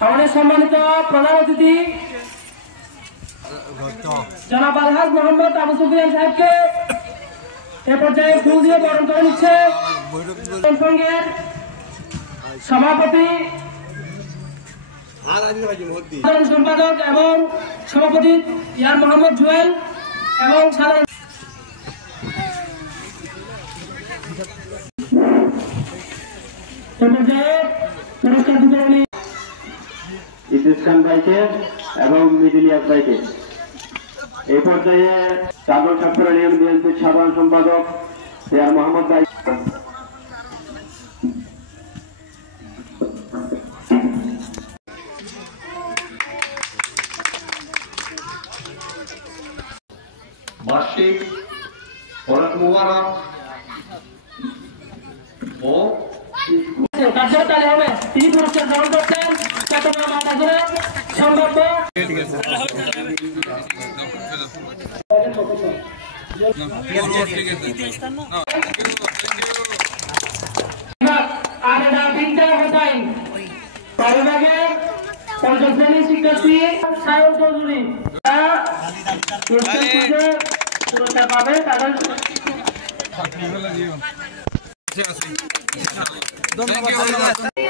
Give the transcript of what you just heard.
আমাদের সম্মানিত প্রধান অতিথি জনাব আলহাজ মোহাম্মদ আবু সুফিয়ান সাহেবকে এ পর্যায়ে ফুল দিয়ে বরণ করে নিচ্ছে সংঘের সভাপতি সম্পাদক এবং সভাপতি ইয়ার মোহাম্মদ জুয়েল এবং সাধারণ পুরস্কার বিতরণী ইদ্রিস খান ভাইকে এবং মিডিলিয়াস ভাইকে। এই পর্যায়ে সাধারণ ছাত্র ইউনিয়ন বিএনপির সাধারণ সম্পাদক ইয়ার মোহাম্মদ ভাই বার্ষিক হরত মুবারক ও হবে তিনি পুরস্কার গ্রহণ করছেন চট্টগ্রাম মহানগরে সম্ভাব্য পঞ্চম শ্রেণীর শিক্ষার্থী সায়ন চৌধুরী পুরস্কার পাবে তাদের ধন্যবাদ।